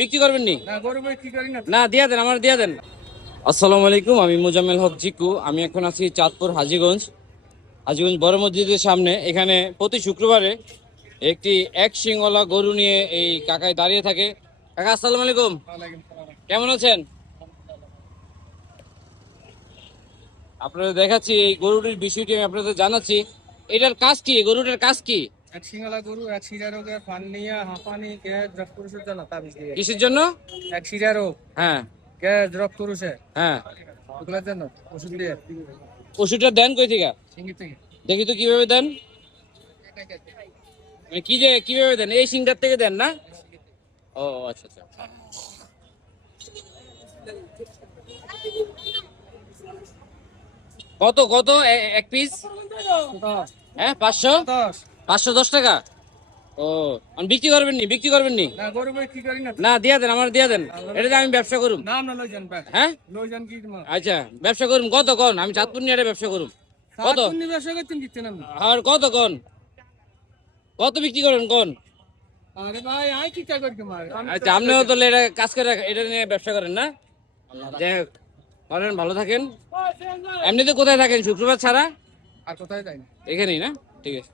বিক্রি করবেন নি? না গরু বিক্রি করি না। না, দিয়া দেন, আমার দিয়া দেন। আসসালামু আলাইকুম, আমি মোজাম্মেল হক জিকু। আমি এখন আছি চাঁদপুর হাজীগঞ্জ বড় মসজিদের সামনে। এখানে প্রতি শুক্রবারে একটি এক শিংওয়ালা গরু নিয়ে এই কাকায় দাঁড়িয়ে থাকে। কাকা আসসালামু আলাইকুম, ওয়ালাইকুম সালাম। কেমন আছেন? আপনাদের দেখাচ্ছি এই গরুটির বিষয়টি, আমি আপনাদের জানাচ্ছি। এটার কাজ কি? গরুটার কাজ কি? এক সিঙ্গালা গরু এক শিরা রোগে ফান্নিয়া হাঁপানি গ্যাস রক্ত পুরুষের জন্য তাবিজ দিয়ে। কিসের জন্য? এক শিরা রোগ হ্যাঁ গ্যাস রক্ত পুরুষে হ্যাঁ। ওগুলোর জন্য ওষুধ দিয়ে ওষুধটা দেন কই থেকে? সিঙ্গি থেকে। দেখি তো কিভাবে দেন। মানে কি যে কিভাবে দেন? এই সিংটার থেকে দেন না? ও আচ্ছা আচ্ছা। কত কত এক পিস? হ্যাঁ, 500। 10। 510 টাকা। ও, আমি বিক্রি করবেন নি? বিক্রি করবেন নি? না গরু বিক্রি করি না। না, দিয়া দেন, আমার দিয়া দেন। এটা দিয়ে আমি ব্যবসা করুম। নাম না লই যান ভাই। হ্যাঁ লই যান কি মা। আচ্ছা, ব্যবসা করুম। কত কোন? আমি চাঁদপুর নিয়ে ব্যবসা করুম। কত? সাত কোন ব্যবসা করতেন দিতেন না। আর কত কোন? কত বিক্রি করেন কোন? আরে ভাই আই কি চাই করি মার। আচ্ছা, আপনিও তো এটা কাজ করে এটা নিয়ে ব্যবসা করেন না? যাই হোক, করেন, ভালো থাকেন। এমনিতে কোথায় থাকেন শুক্রবার ছাড়া? আর কোথায় যাই না। এখানেই না? ঠিক আছে।